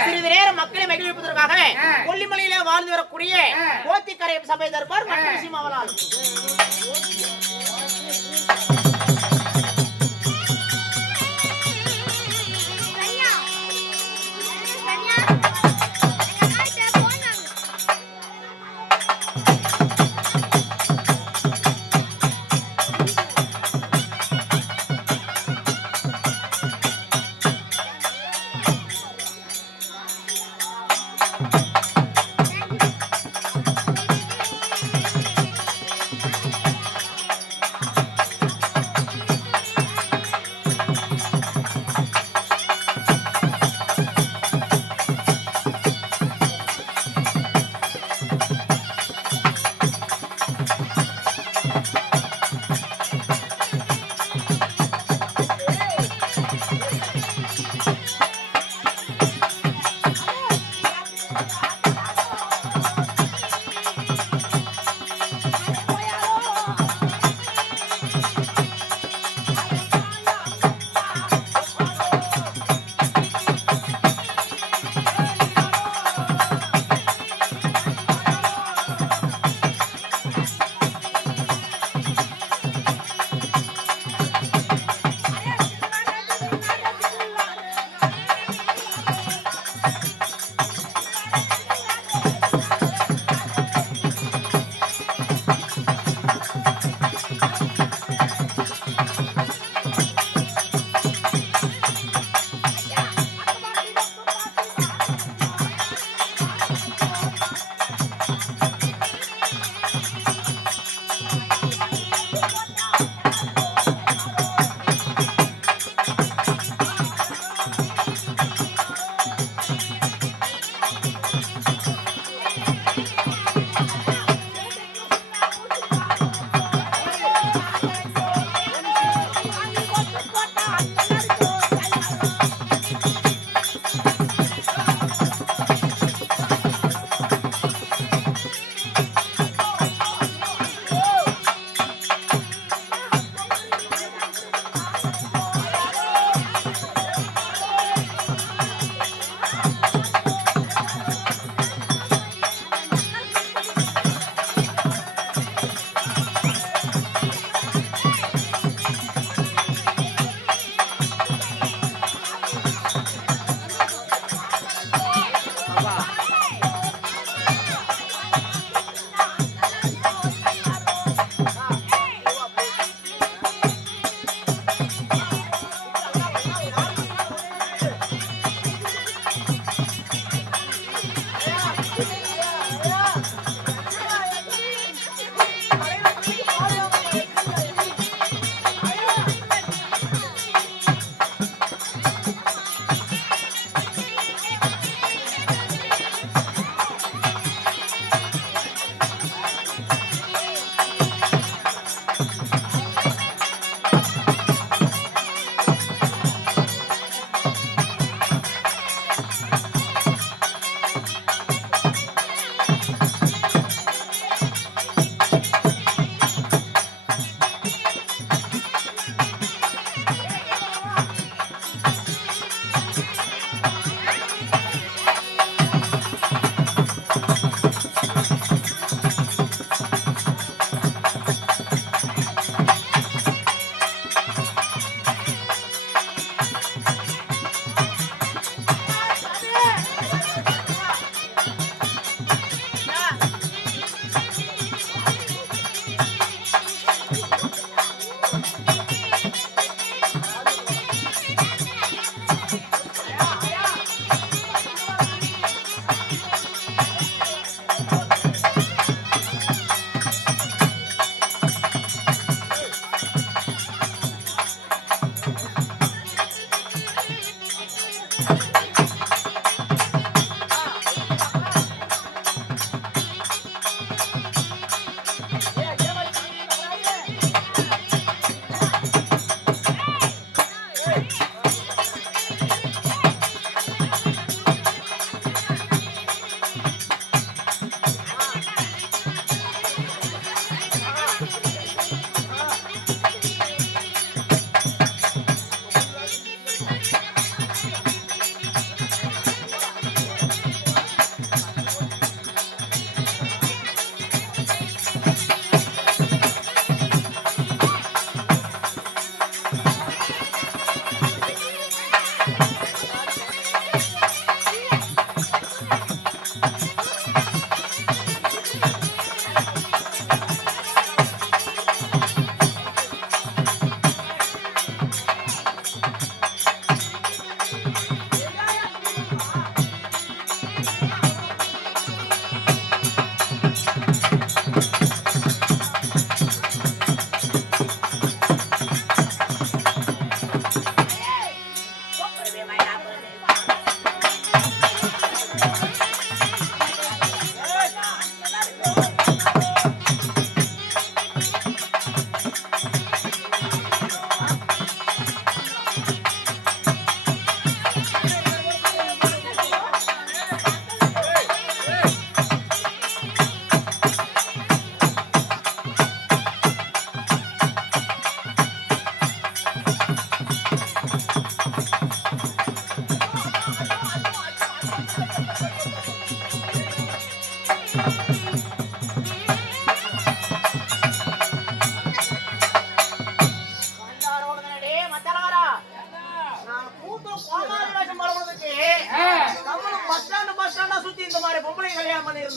சிறிது நேரம் மக்களை மகிழ்விப்பதற்காக கொல்லிமலையிலே வாழ்ந்து வரக்கூடிய கோத்திக்கரை சபை தர்பார் மற்ற விஷயம் அவளால்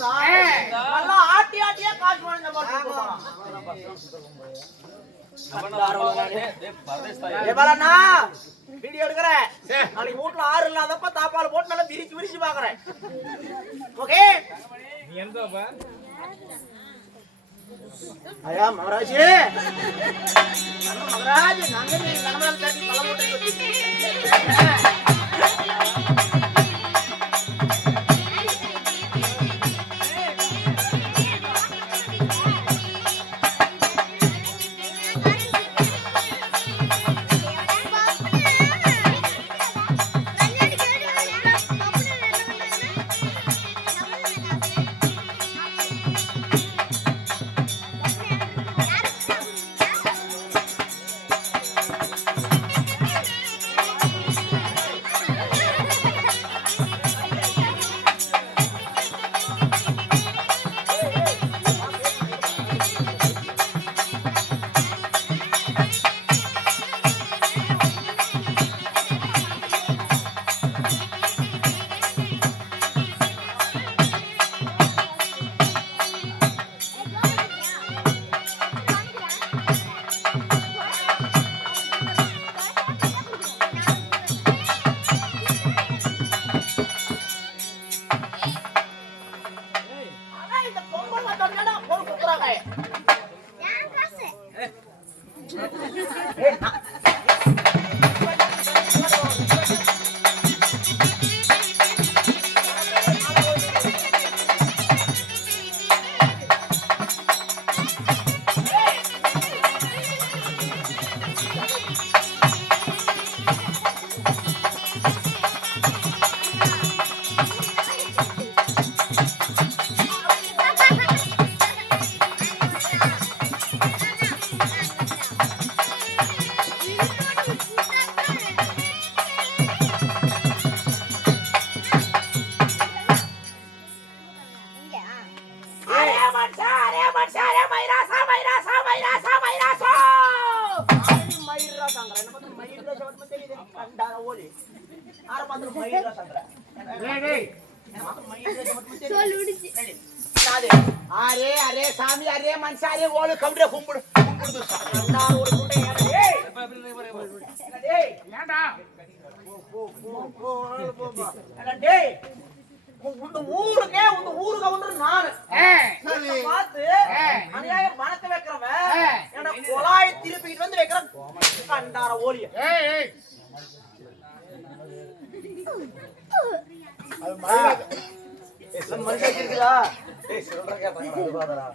இருந்தா நல்லா ஆட்டி ஆட்டியா காசு வாங்கி வீடியோ எடுக்கிறேன். நாளைக்கு வீட்டுல ஆறு இல்லாதப்ப தாப்பால் போட்டு நல்லா விரிச்சு விரிச்சு பாக்குறேன். ஓகே ஐயா மகராஜ் மகராஜ் நாங்க நண்பர்கள் கட்டி பல மூட்டை अरे अरे सामी अरे मनसा अरे ओळू कमरे कुंबड कुंबड ना ओळू कुंडे ஏண்டா டே இந்த ஊருக்கே இந்த ஊருக்கு வந்து நான் பார்த்து அநியாய மனத்தை வைக்கிறவன் என்ன கொலாயை திருப்பிட்டு வந்து வைக்கிறேன் கண்டார ஓலிய ஏய் அது மனுஷன் இருக்குதா ஏய் சொல்ற கேட்டாங்க பிரதரா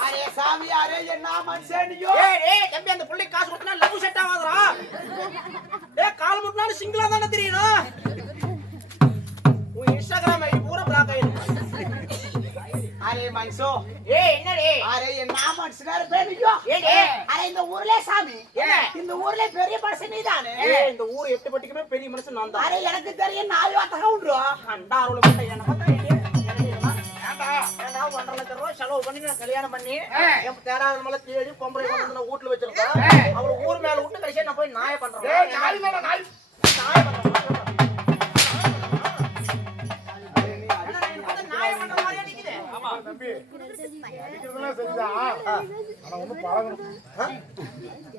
அரே சாமி அரே என்ன மனுஷனியோ ஏய் தம்பி அந்த புள்ளை காசு கொடுத்தா லவ் செட் ஆகாதடா டேய் கால் முட்டனால சிங்கிளா தான தெரியணும் உன் இன்ஸ்டாகிராம் ஐடி பூரா பிளாக் ஆயிருக்கு அரே மனுஷோ என்னடே அரே என்ன மனுஷனாரு பேனியோ அரே இந்த ஊர்ல சாமி இந்த ஊர்ல பெரிய மனுஷன் நீதானே இந்த ஊர் எட்டு பட்டிக்குமே பெரிய மனுஷன் நான் தான் அரே எனக்கு தெரியும் நாலு வார்த்தை உண்டு அண்டாரோல போட்ட என்ன பார்த்தா ஏண்டா 1.5 லட்சம் ரூபாய் செலவு பண்ணி நான் கல்யாணம் பண்ணி என் தேடாத மேல தேடி பொம்பளை கொண்டு வந்து வீட்டுல வச்சிருக்கேன் அவளை ஊர் மேல விட்டு கடைசியா நான் போய் நாய பண்றேன் நாய பண்றேன்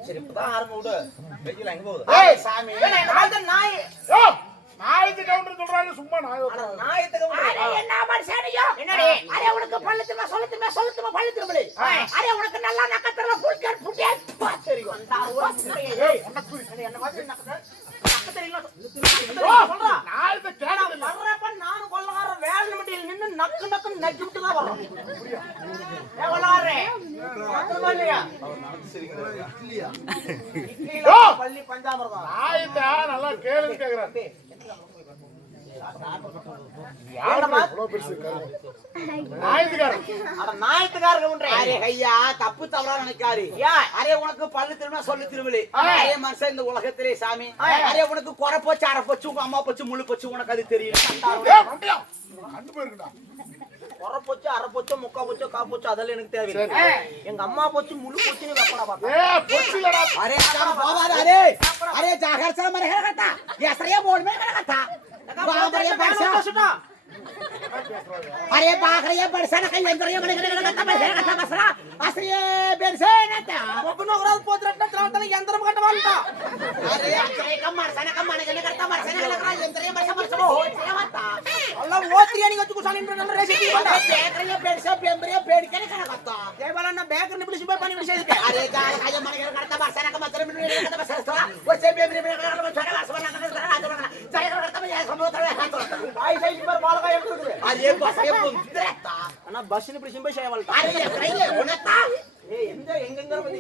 சரி இப்பதான் ஆரம்ப விடு வெயில எங்க போகுது சாமி நாய் நாயத்து கவுண்டர் சொல்றாங்க சும்மா நாயத்துக்கு என்ன மனுஷனியோ என்னடி அரே உனக்கு பள்ளத்துமா சொல்லுத்துமா பள்ளத்துமலே அரே உனக்கு நல்லா நக்கத்தற புல்கர் புட்டியா தெரியும் என்ன மாதிரி நக்கத்த தெரியல சொல்றா நாயத்தை கேடாது வர்றப்ப நானும் கொள்ளகார வேலை மட்டியில் நின்னு நக்கு நக்கி விட்டு தான் வரோம் கொள்ளகாரே பள்ளி பஞ்சாமிரதம் நாயத்தை நல்லா கேளுன்னு கேக்குறாரு தப்பு தவறா நினைக்காரு அரே உனக்கு பல்லு திரும்ப சொல்லு திருமலி அரே மனுஷன் இந்த உலகத்திலே சாமி அரே உனக்கு குறை போச்சு அரை போச்சு உங்க அம்மா போச்சு முழு போச்சு உனக்கு அது தெரியும் குறை போச்சு அரை போச்சோ முக்கா போச்சோ கா போச்சோ அதெல்லாம் எனக்கு தேவையில்லை எங்க அம்மா போச்சு முழு போச்சுன்னு வெப்படா பாப்பா அரே போவாத அரே அரே ஜாகர் சா மரே கரता எஸ்ரே போர்ड में करा था अरे पाखरिया बरसाना का यंत्रया मने कता बरसाना बसरा असरिये बेरसेनत మొగ్గునొగరాలు పోతున్నట్టు తర్వాత యంత్రం కట్టవాలంట अरे अरे का मरसाना का मने करता मरसाना का लगा यंत्रया बरसा हो चलावता అల్ల ఓత్రియాని గచ్చు కుసాలి ఇంటర్నల్ రెసిపీ अरे बेकरिया बेरसा बेंबरिया बेड के करा कता కేవలన్న బేకర్ని పిలిచి పోయి పని పిలిచేది अरे जा का मने करता बरसाना का मतलब में करता बरसा वसे बेंबरिया करता छोटा बरसा करता चाय करता मैं समुद्र में हाथ బాయి సైజ్ पर బాలగా ఎక్కుతుంది अरे बस ये बुंद्रेता అన్న బస్సుని పిలిచి పోయి చేయాలంట अरे ये उनता ఏ ఎంగెంగర పది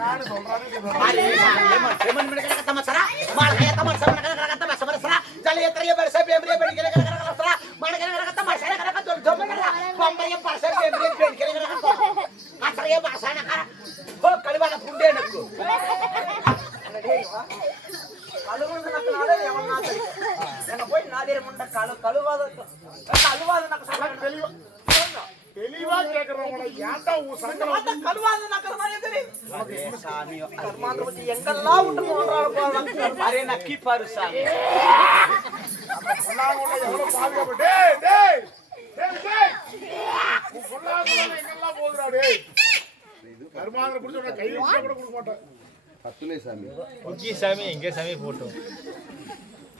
நானு சொல்றானே अरे लेमन में करता मसरा मार गया तमर सब करता मसरा चल ये तरह बरसे बेंबरिया बेड के करता मार करता मसरा करता जो बम्बरिया बरसे बेंबरिया बेड के करता असरिया बरसाना कर हो कलवाना पुंडे नक्कु కలుగుండ నక్కనాడే ఏమన్నా నేను పోయి నాదేర ముండ కలువాద నాకు సంగతి தெளிவா கேக்குறவங்கள ஏன்டா உன் சங்கடம் கலுவாத நக்கற மாதிரி தெரியும் சாமியோ கர்மாந்திர பத்தி எங்கெல்லாம் விட்டு போறாள போறாங்க अरे नक्की पारू सामी சொல்லாமல எவ்வளவு பாதுகாப்பு டேய் டேய் டேய் டேய் உன் சொல்லாமல எங்கெல்லாம் போகுதுடா டேய் கர்மாந்திர புடிச்சவன கையில கூட கொடுக்க மாட்டேன் பத்துலே சாமி இங்கே சாமி எங்கே சாமி போட்டோம்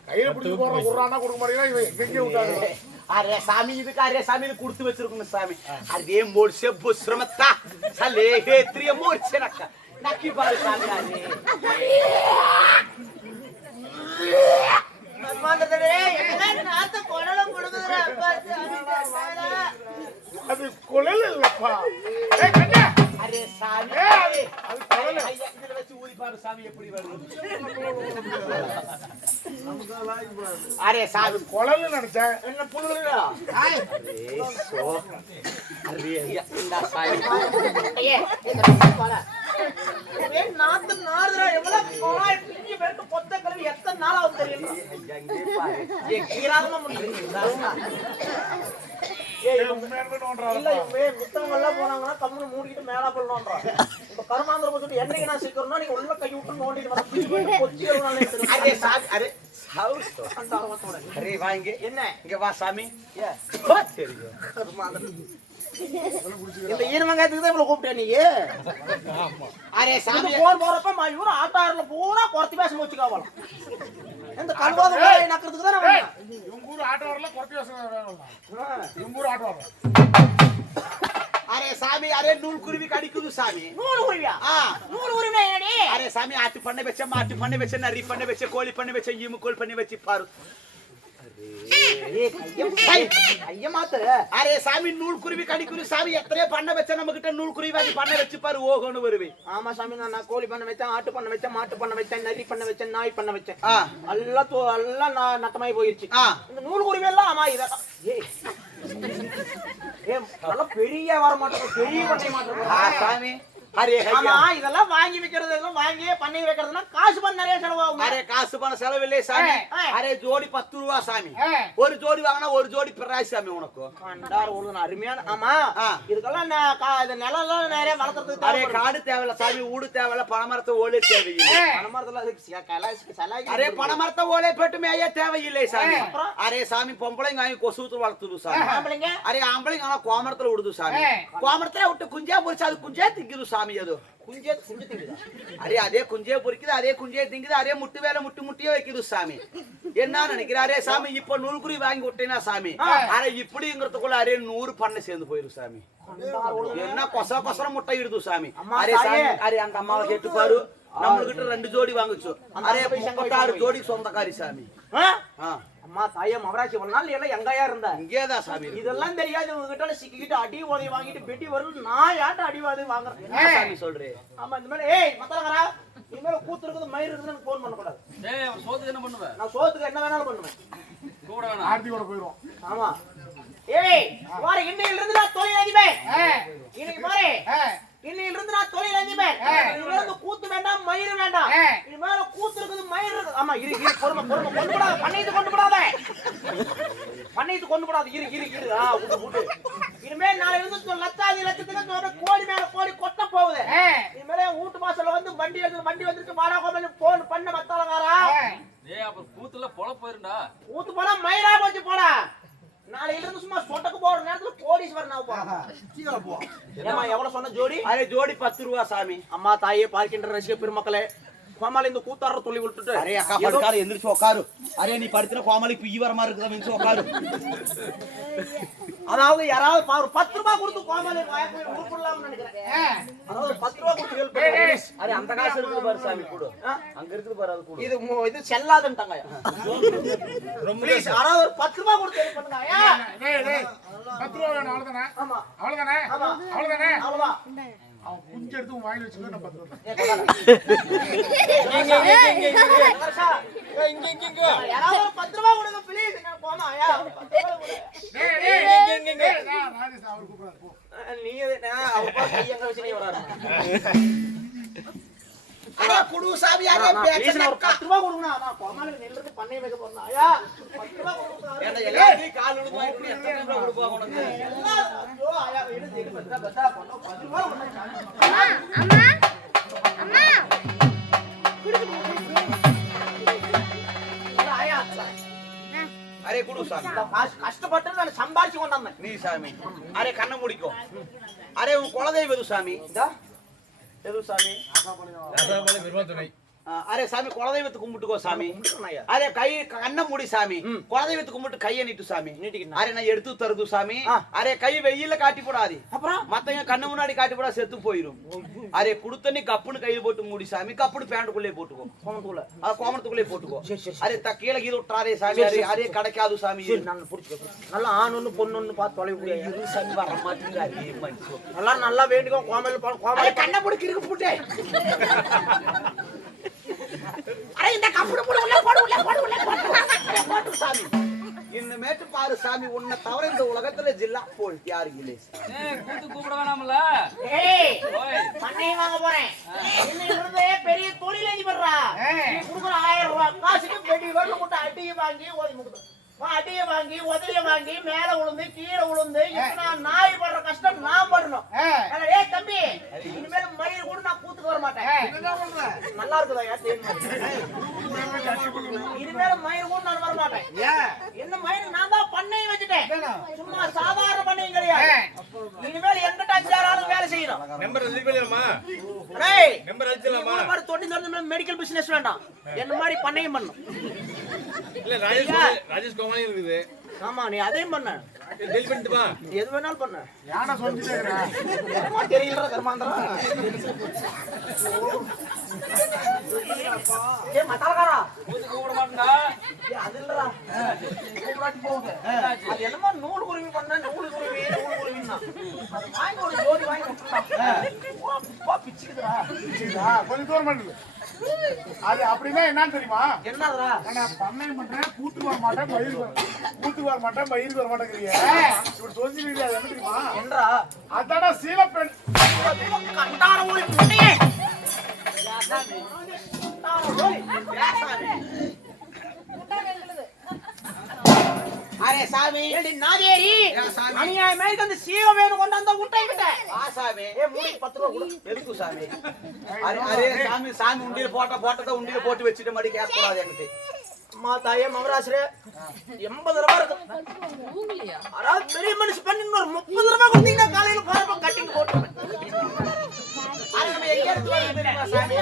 கையில புடிச்சு போற குர்ரானா கொடுக்க மாட்டேங்கிறா இவன் எங்க விட்டாங்க अरे सामी இதுக்கு अरे सामी குடுத்து வச்சிருக்கணும் சாமி அதே மோர்சே புஸ்ரமத்தா சலே ஹேத்ரிய மோர்சே நக்கி பாரு சாமி கர்மாந்திரே எங்க நாத்த கொடல கொடுக்குற அப்பா அது கொலல இல்லப்பா ஏய் கண்ணே अरे सामी அது கொலல ஐயா இதுல வச்சு ஊதி பாரு சாமி எப்படி வருது अरे सामी கொலல நினைச்சேன் என்ன புல்லுடா अरे सो अरे या இந்த சாமி ஐயே இந்த போடா ஏ நாத்து நாறுடா எவ்வளவு கொலாய் பிஞ்சி வெட்டு கொத்த கலவி எத்தனை நாள் ஆகும் தெரியுமா எங்கே பாரு ये गिरादमा முன்னிருந்தா ஏய் உண்மையாவே நோன்றாரு இல்ல இப்ப முத்தம் எல்லாம் போனாங்கன்னா கம்முனு மூடிட்டு மேல போடணும்ன்றாங்க இப்ப கர்மாந்திர பத்தி என்னைக்கு நான் சீக்கிரம்னா நீங்க உள்ள கை விட்டு நோண்டிட்டு வர பிடிச்சு கொச்சி வருவானே अरे सामी अरे साउस तो அந்த அவத்தோட अरे வாங்க என்ன இங்க வா சாமி ஏ கோத் தெரியும் இந்த ஈரமங்காயத்துக்கு தான் இவ்வளவு கூப்பிட்டே நீ अरे சாமி सामी போன் போறப்ப இவரு ஆட்டாறுல பூரா குறைச்சி பேச வச்சுக்காவலாம் இந்த கல்வாத நக்கிறதுக்கு தான் நம்ம இவங்க ஊர் ஆட்டோ வரல குறத்தி வேணும் இவங்க ஊர் ஆட்டோ வரல अरे सामी अरे नूल कुருவி கடிக்குது சாமி நூறு உரிவியா நூறு உரிவினா என்னடி अरे सामी ஆட்டு பண்ண வெச்ச மாட்டு பண்ண வெச்ச நரி பண்ண வெச்ச கோழி பண்ண வெச்ச ஈமு கோல் பண்ணி வெச்சி பாரு ஐயமாத்து அரே சாமி நூல் குருவி கடிக்குருவி சாமி எத்தனையோ பண்ண வச்ச நம்ம கிட்ட நூல் குருவி வாங்கி பண்ண வச்சு பாரு ஓகோன்னு வருவேன். ஆமா சாமி நான் கோழி பண்ண வச்சேன், ஆட்டு பண்ண வச்சேன், மாட்டு பண்ண வச்சேன், நரி பண்ண வச்சேன், நாய் பண்ண வச்சேன். எல்லாம் நட்டமாயி போயிருச்சு. இந்த நூல் குருவி எல்லாம் ஆமா இதெல்லாம் நல்லா பெரிய வர மாட்டேன், பெரிய பண்ண மாட்டேன் சாமி. அரே ஆமா இதெல்லாம் வாங்கி வைக்கிறது எல்லாம் வாங்கி பண்ணி வைக்கிறதுனா காசு பண்ண நிறைய செலவாகும். அரே காசு பண்ண செலவில்லை சாமி. அரே ஜோடி 10 ரூபா சாமி. ஒரு ஜோடி வாங்கினா ஒரு ஜோடி பிராய் சாமி உனக்கு. கண்டார் ஒரு அருமையான. ஆமா இதுக்கெல்லாம் இந்த நிலம் நிறைய வளர்த்துறதுக்கு அரே காடு தேவையில்ல சாமி, ஊடு தேவையில்ல, பனமரத்தை ஓலே தேவையில்லை. பனமரத்துல அரே பனமரத்தை ஓலே போட்டு மேய தேவையில்லை சாமி. அரே சாமி பொம்பளைங்க வாங்கி கொசுத்து வளர்த்துது சாமி. அரே ஆம்பளைங்க ஆனா கோமரத்துல விடுது சாமி. கோமரத்துல விட்டு குஞ்சா பொரிச்சு அது குஞ்சே திங்குது சாமி. அது குஞ்சே குஞ்சு திங்குதா? அரே அதே குஞ்சே பொரிக்குது, அதே குஞ்சே திங்குது, அதே முட்டு வேலை முட்டியே வைக்குது சாமி. என்ன நினைக்கிறாரே சாமி? இப்ப நூல்குருவி வாங்கி விட்டேனா சாமி, அரே இப்படிங்கிறதுக்குள்ள அரே 100 பண்ணை சேர்ந்து போயிரும் சாமி. என்ன கொசர முட்டை இடுது சாமி. அரே சாமி அரே அந்த அம்மாவை கேட்டு பாரு, நம்மகிட்ட 2 ஜோடி வாங்குச்சு. அரே 36 ஜோடி சொந்தக்காரி சாமி. அம்மா தாயே மவராட்சி ஒரு நாள் எல்லாம் எங்கயா இருந்த இங்கேதான் சாமி. இதெல்லாம் தெரியாது உங்ககிட்ட சிக்கிக்கிட்டு அடி உதவி வாங்கிட்டு பெட்டி வரும். நான் யாட்ட அடிவாதி வாங்குறேன் சாமி சொல்றேன். ஆமா இந்த மாதிரி ஏய் மத்தலங்கரா இனிமேல கூத்து இருக்குது மயிர் இருக்குன்னு எனக்கு போன் பண்ண கூடாது. சோத்துக்கு என்ன பண்ணுவேன்? நான் சோத்துக்கு என்ன வேணாலும் பண்ணுவேன். கூட வேணாம், ஆர்த்தியோட போயிடும். ஆமா ஏய் வார இன்னையில இருந்து நான் தொழில் அதிபர். இன்னைக்கு பாரு இன்னையில இருந்து நான் தொழில் அதிபர். இனிமேல கூத்து வேண்டாம் மயிர் வேண்டாம். இனிமேல கூத்து இருக்குது மயிர் இருக்குது. ஆமா இரு இரு பொறுமை கொண்டு போடாத, பண்ணையத்து கொண்டு போடாத, பண்ணையத்து கொண்டு போடாத, இரு இரு இரு விட்டு இனிமேல் நாளைல இருந்து லட்சத்துக்கு கோடி மேல கோடி கொட்ட போகுது. இனிமேல வீட்டு வாசல்ல வந்து வண்டி வந்துட்டு வாடா கோமல போன் பண்ண மத்தலங்காரா. ஏய் அப்ப கூத்துல பொளப்பு போயிருண்டா. கூத்து போனா மயிரா போச்சு போடா. நாளையில இருந்து சும்மா சொட்டக்கு போற நேரத்துல கோடீஸ்வரன் ஆக போறோம். ஏமா எவ்வளவு சொன்ன ஜோடி? அரே ஜோடி 10 ரூபா சாமி. அம்மா தாயே பார்க்கின்ற ரசிக பெருமக்களே, கோமாளி இந்த கூத்தாடுற துள்ளி விட்டுட்டு அரே அக்கா படுக்காரு எந்திரிச்சு உட்காரு. அரே நீ படுத்துற கோமாளிக்கு ஈ வர மாதிரி இருக்குதா வந்து உட்காரு. அதாவது யாராவது 10 ரூபாய் கொடுத்து கோமாளி உருப்படலாம்னு நினைக்கிறேன். அதாவது 10 ரூபாய் கொடுத்து ஹெல்ப் பண்ணுங்க. அரே அந்த காசு இருக்குது பாரு சாமி கூட. அங்க இருக்குது பாரு அது கூட. இது செல்லாதுன்ட்டாங்க. ப்ளீஸ் யாராவது ஒரு 10 ரூபாய் கொடுத்து ஹெல்ப் பண்ணுங்க. ஐயா டேய் டேய் 10 ரூபா வேணும் அவ்வளவுதானே? ஆமா அவ்வளவுதானே? அவ்வளவுதானே? அவ்வளவுதான். அவன் குஞ்சு எடுத்து உன் வாயில வச்சுக்கோ, நான் 10 ரூபா. யாராவது ஒரு 10 ரூபாய் கொடுங்க ப்ளீஸ். நான் போமா ஐயா 10 ரூபாய் கொடுங்க. டேய் டேய் நான் ராஜேஷ் அவர் கூப்பிடுறாரு போ. நீ அவர் பாஸ் கையங்க வச்சு நீ வராரு. அரே குடு சாமி அரே பேச்ச ஒரு 10 ரூபாய் கொடுங்கனா. நான் கோமாளி நெல்லுக்கு பண்ணை வைக்க போறேன். ஐயா 10 ரூபாய் கொடுங்க. ஏண்டா எல்லாத்தையும் கால் விழுந்து வாங்கி எத்தனை ரூபாய் கொடுப்பாங்க உனக்கு? ஐயோ ஐயா எடுத்து பெத்தா பண்ண 10 ரூபாய் கொடுங்க. அம்மா அம்மா ஐயா அரே குடு சாமி. கஷ்டப்பட்டு நான் சம்பாதிச்சு கொண்டு வந்தேன். நீ சாமி அரே கண்ணை முடிக்கும். அரே உன் குலதெய்வம் எது சாமி? எது சாமி? அரே சாமி குலதெய்வத்துக்கு கும்பிட்டுக்கோ சாமி. அரே கை கண்ணை மூடி சாமி. குலதெய்வத்துக்கு கும்பிட்டு கையை நீட்டு சாமி. அரே நான் எடுத்து தருது சாமி. அரே கை வெயில காட்டி போடாது. அப்புறம் மத்தவங்க கண்ணு முன்னாடி காட்டி போடா செத்து போயிரும். அரே குடுத்த நீ கப்புன்னு கையில போட்டு மூடி சாமி. கப்புன்னு பேண்ட்டுக்குள்ளே போட்டுக்கோ. கோமணத்துக்குள்ளே போட்டுக்கோ. அரே கீழே கீழே விட்டுறாரே சாமி. அரே கிடைக்காது சாமி. நான் புடிச்சுக்கோ. நல்லா ஆண் ஒண்ணு பொண்ணு ஒண்ணு பார்த்து தொலைவு இரு சாமி வர மாட்டேங்குது. நல்லா வேண்டிக்கோ. கோமாளி கண்ணை முடிக்க இருக்கு புட்டே. அரே இந்த கப்புடு போடு உள்ள போடு உள்ள போடு உள்ள போடு சாமி. இன்னமேட்டு பாரு சாமி, உன்னை தவிர இந்த உலகத்துல ஜில்லா போல் யாரு இல்லை. ஏய் கூத்து கூப்பிட வேணாம்ல. ஏய் ஓய் பண்ணை வாங்க போறேன். இன்னைக்கு இருந்து பெரிய தொழில் அதிபர்ரா. நீ குடுக்குற 1000 ரூபாய் காசுக்கு பெட்டி வரல போட்டு அடியை வாங்கி ஓதி முடுது. அடியை வாங்கி உதவிய வாங்கி மேல விழுந்து கீழே விழுந்து இப்ப நாய் படுற கஷ்டம் நான் படணும். ஏய் தம்பி இனிமேல் மயிர் கூட நான் கூத்துக்கு வர மாட்டேன். நல்லா இருக்குதா? இனிமேல் மயிர் கூட நான் வர மாட்டேன். என்ன மயிர் நான் தான் பண்ணை வச்சுட்டேன். சும்மா சாதாரண பண்ணை கிடையாது. இனிமேல் எங்கிட்ட 5 ஆளு வேலை செய்யணும். நம்பர் எழுதி பண்ணிடலாமா? டேய் நம்பர் எழுதிடலாமா? இந்த மாதிரி தொட்டி தரணும் மெடிக்கல் பிசினஸ் வேண்டாம். என்ன மாதிரி பண்ணையும் பண்ணணும். இல்ல ராஜேஷ் கோமாளி இருக்குது. ஆமா நீ அதையும் பண்ண. டெலிட் பண்ணிட்டு வா. எது வேணாலும் பண்ண ஏன்டா சொல்லிட்டே இருக்கிற? என்னமோ தெரியல கர்மாந்திரா. ஏ மத்தாலகாரா பூத்து கூப்பிட மாட்டேன்டா. அது இல்லடா கூப்பிடாட்டி போகுது. அது என்னமோ நூல் குருவி பண்ண நூல் குருவின்னா அது வாங்கி ஒரு ஜோடி வாங்கி விட்டுட்டா பிச்சுக்குதுடா. கொஞ்சம் தூரம் பண்ணுது. அது அப்படின்னா என்னன்னு தெரியுமா? என்னதுடா நான் பண்ணையும் பண்றேன், கூத்துக்கு வர மாட்டேன், கூத்துக்கு வர மாட்டேன், பயிருக்கு வர மாட்டேங்கிறீங்க. இப்படி சொல்லிட்டு அது என்ன தெரியுமா? என்றா அதாடா சீலப்பெண். கண்டான ஊழி புண்ணியே அரே சாமி நாதேரி அநியாயமே இந்த சீவமேனு கொண்டு அந்த உட்டை கிட்ட வா சாமி. ஏ மூடி 10 ரூபாய் கொடு. எதுக்கு சாமி? அரே சாமி, சாமி உண்டியில போட்டதை உண்டியில போட்டு வச்சுட்டு மடி கேட்க கூடாது எனக்கு. அம்மா தாயே மகராசரே 80 ரூபாய் இருக்கு. அதாவது பெரிய மனுஷன் பண்ணி இன்னொரு 30 ரூபாய் கொடுத்தீங்கன்னா காலையில போறப்ப கட்டிங் போட்டு அரே நம்ம எங்க இருந்து வருது தெரியுமா சாமி?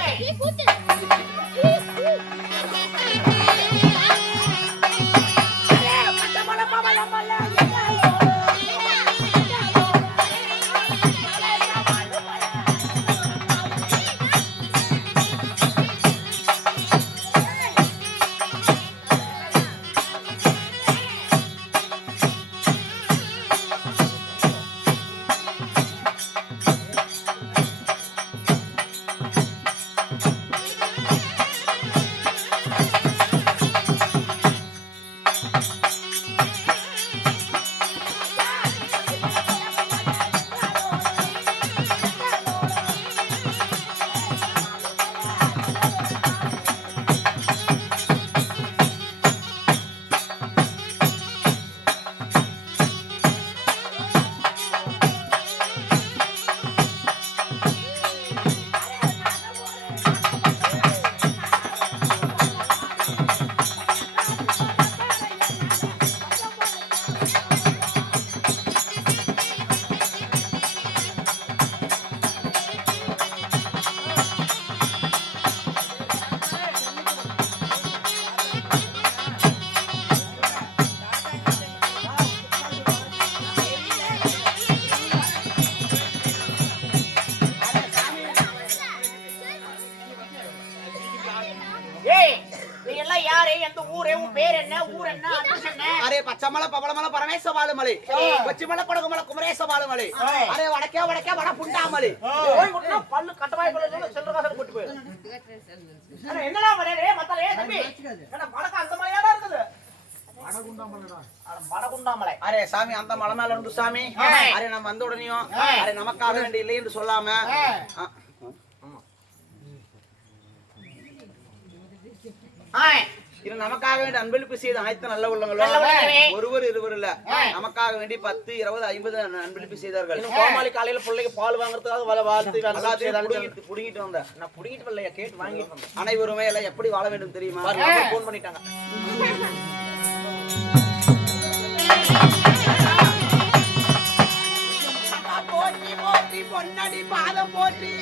அரே பச்சமலை பவளமலை பரமேச வாழுமலை, கொச்சிமலை கொடகுமலை குமரேச வாழுமலை, அரே வடக்கே வட புண்டாமலை. போய் முட்டா பல்லு கட்டவாய் பல்லு செல்றகாசன் போட்டு போய். அண்ணா என்னடா மலையே மத்தல ஏ தம்பி. என்ன படக்க அந்த மலையாடா இருக்குது. வடகுண்டாமலை. அரே சாமி, அந்த மலை மேல இருந்து சாமி, அரே நம்ம வந்த உடனேயும் அரே நமக்காக வேண்டிய இல்லை என்று சொல்லாம இது நமக்காக வேண்டி அன்பளிப்பு செய்த அனைத்து நல்ல உள்ளங்களும் ஒருவர் இருவர் இல்ல, நமக்காக வேண்டி 10, 20, 50 அன்பளிப்பு செய்தார்கள். கோமாளி காலையில பிள்ளைக்கு பால் வாங்குறதுக்காக வாழ்த்து புடிங்கிட்டு வந்த நான் புடிங்கிட்டு வரலையா கேட்டு வாங்கிட்டு வந்தேன். அனைவருமே எல்லாம் எப்படி வாழ வேண்டும் தெரியுமா? போன் பண்ணிட்டாங்க. போற்றி போற்றி பொன்னடி பாதம் போற்றி,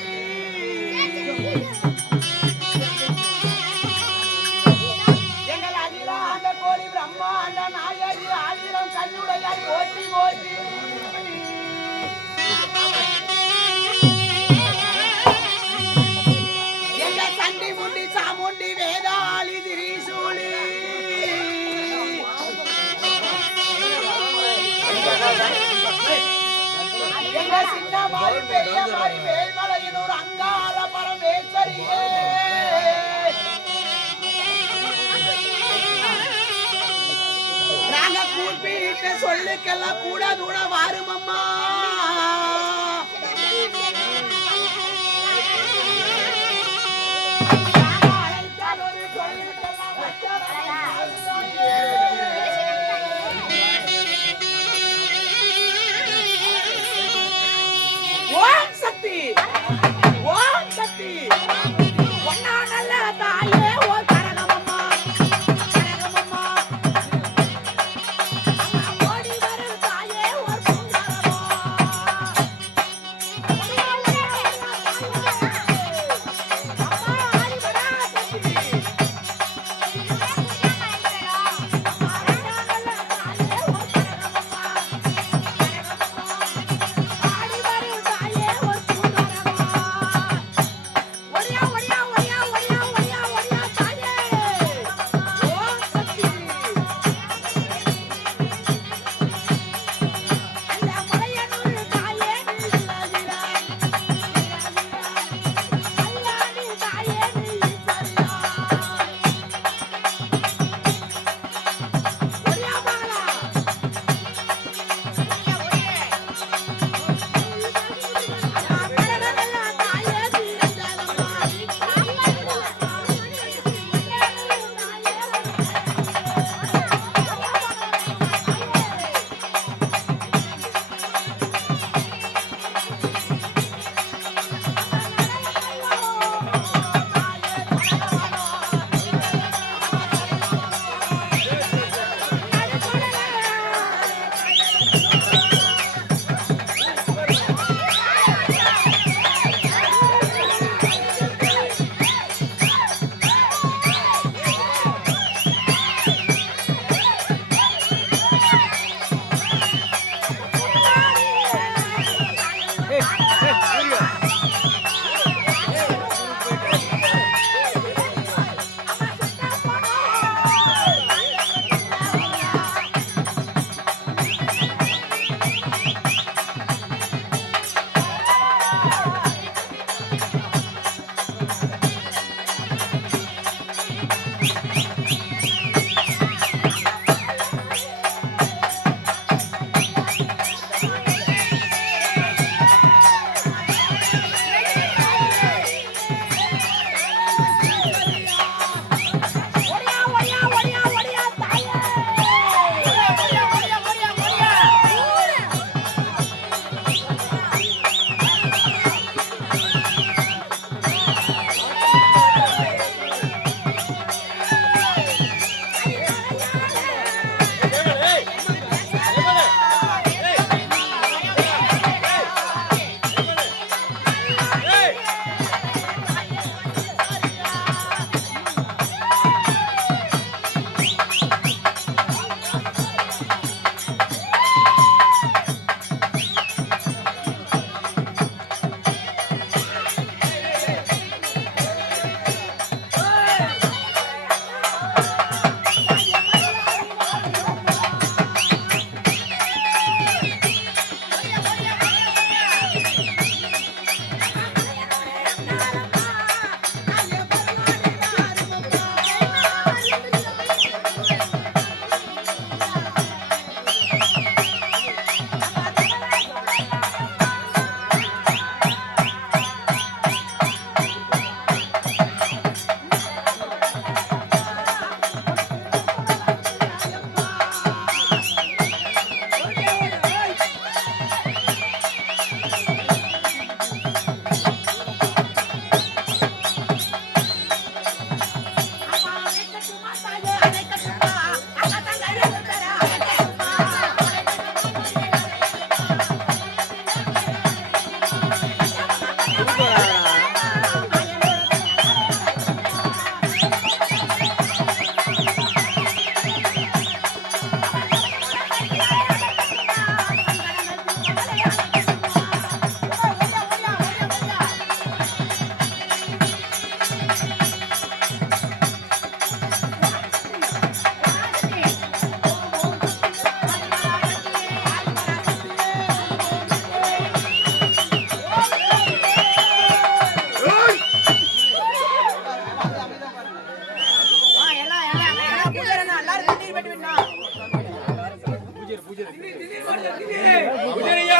எங்கள் அகிலாண்ட கோடி பிரம்மாண்ட நாயகி ஆயிரம் கண்ணுடையாய் போற்றி போற்றி. எங்கள் சண்டி முண்டி சாமுண்டி வேதாளி திரிசூலி, எங்க சின்ன மாறி பெரிய மாறி வேல்மலையினூர் அங்காள பரமேஸ்வரியே, நாங்க கூப்பிட்டு சொல்லுக்கெல்லாம் கூட தூட வாரும் அம்மா. ஓம் சக்தி, ஓம் சக்தி, ஒன்னா நல்ல தாயே ஓ கரகமம்மா, கரகமம்மா, அம்மா ஓடி வரும் தாயே ஓ சுந்தரம்மா. பூஜாரியா